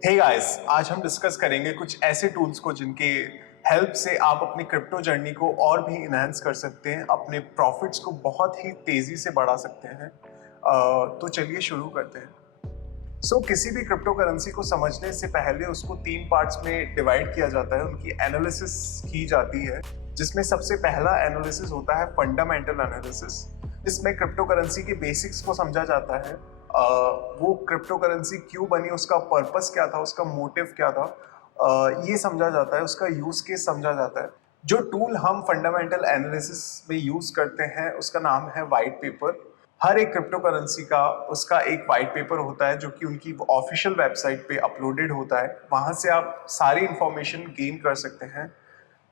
Hey guys, आज हम discuss करेंगे कुछ ऐसे टूल्स को जिनके हेल्प से आप अपनी क्रिप्टो जर्नी को और भी इनहेंस कर सकते हैं, अपने प्रॉफिट्स को बहुत ही तेजी से बढ़ा सकते हैं। तो चलिए शुरू करते हैं। किसी भी क्रिप्टो करेंसी को समझने से पहले उसको 3 पार्ट्स में डिवाइड किया जाता है, उनकी एनालिसिस की जाती है, जिसमें सबसे पहला एनालिसिस होता है फंडामेंटल एनालिसिस। इसमें क्रिप्टो करेंसी के बेसिक्स को समझा जाता है। वो क्रिप्टो करेंसी क्यों बनी, उसका पर्पस क्या था, उसका मोटिव क्या था, ये समझा जाता है, उसका यूज केस समझा जाता है। जो टूल हम फंडामेंटल एनालिसिस में यूज करते हैं उसका नाम है वाइट पेपर। हर एक क्रिप्टो करेंसी का उसका एक वाइट पेपर होता है जो कि उनकी ऑफिशियल वेबसाइट पे अपलोडेड होता है। वहां से आप सारी इंफॉर्मेशन गेन कर सकते हैं।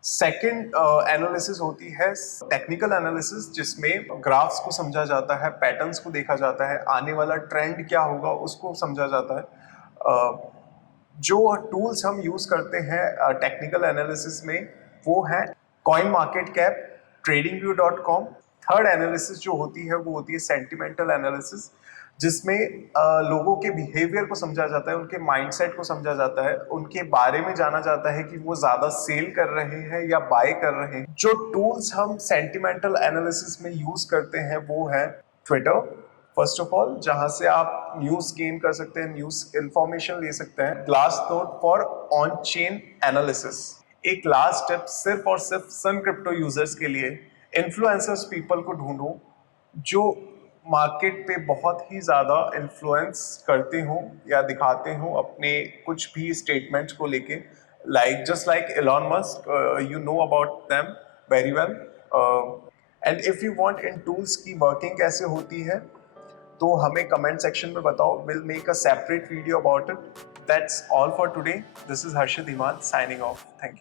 सेकंड एनालिसिस होती है टेक्निकल एनालिसिस, जिसमें ग्राफ्स को समझा जाता है, पैटर्न्स को देखा जाता है, आने वाला ट्रेंड क्या होगा उसको समझा जाता है। जो टूल्स हम यूज करते हैं टेक्निकल एनालिसिस में वो है coin market cap, tradingview.com। Third analysis जो होती है वो होती है सेंटिमेंटल एनालिसिस, जिसमें लोगों के बिहेवियर को समझा जाता है, उनके माइंडसेट को समझा जाता है, उनके बारे में जाना जाता है कि वो ज्यादा सेल कर रहे हैं या बाय कर रहे हैं। जो टूल्स हम सेंटिमेंटल एनालिसिस में यूज करते हैं वो है ट्विटर, फर्स्ट ऑफ ऑल, जहां से आप न्यूज गेन कर सकते हैं, न्यूज इंफॉर्मेशन ले सकते हैं। Glass node for on chain analysis. एक लास्ट स्टेप सिर्फ और सिर्फ सन क्रिप्टो यूजर्स के लिए, इन्फ्लुएंसर्स पीपल को ढूंढो जो मार्केट पे बहुत ही ज़्यादा इन्फ्लुएंस करते हो या दिखाते हो अपने कुछ भी स्टेटमेंट्स को लेके, like just like Elon Musk, you know about them very well. And if you want इन टूल्स की वर्किंग कैसे होती है तो हमें कमेंट सेक्शन में बताओ, will make a separate video about it. That's all for today. This is Harshit Iman signing off. Thank you.